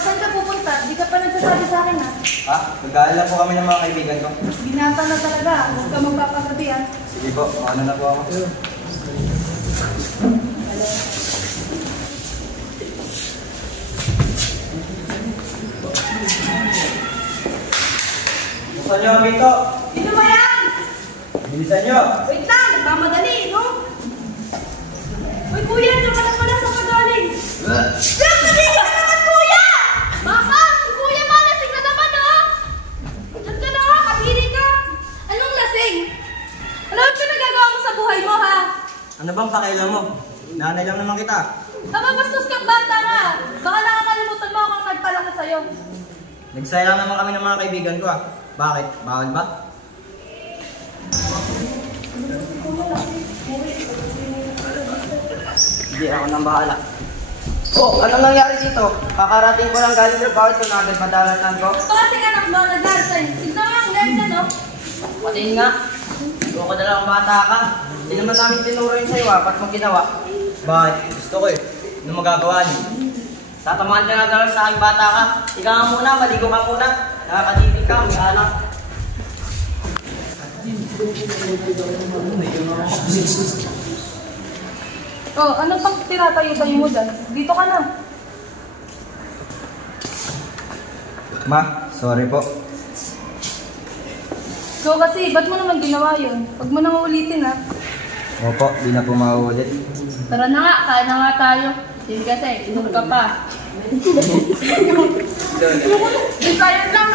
saan ka pupunta? Di ka pa nagsasabi sa akin, ha? Ha? Nag-aalala po kami ng mga kaibigan ko. Binata na talaga. Huwag ka magpapasabi, ha? Sige po, ano na po ako. Bilisan nyo, Amito! Sino ba yan? Bilisan nyo! Wait lang, nagmamadali, no? Uy, kuya, diyan ka na pala sa kagaling. Diyan ka naman, kuya! Baka, si kuya malasing na naman, ha? Diyan ka na, ha? Kabiri ka. Anong lasing? Ano ang pinagagawa mo sa buhay mo, ha? Ano bang pakialam mo? Nanay lang naman kita. Bastos kang bata na. Baka nakakalimutan mo akong nagpalaki sa'yo. Nagsayang naman kami ng mga kaibigan ko ah. Bakit? Bawal ba? Hindi, ako nang bahala. Oh, anong nangyari dito? Kakarating ko lang galing ng bawal ko na agad madalatan ko. Ito kasi anak mo, nag-garden. Tignan mo yung ganda, no? Patiin nga. Doon ko na lang bata ka. Hindi naman namin tinuro yun sa'yo ah. Ba't mo ginawa? Bakit? Gusto ko eh. Ano magagawa niyo? Tatamaan ka nga sa aking bata ka. Ika nga muna, maligo ka muna. Nakakatitig ka, may anak. Oh, ano pang tinatayo-tayo mo dyan? Dito ka na. Ma, sorry po. So kasi, ba't mo naman ginawa yun? Huwag mo nang uulitin, ha? Opo, di na po mauulit. Tara na nga, kain na nga tayo. Sige kasi, inom ka pa. Design lang.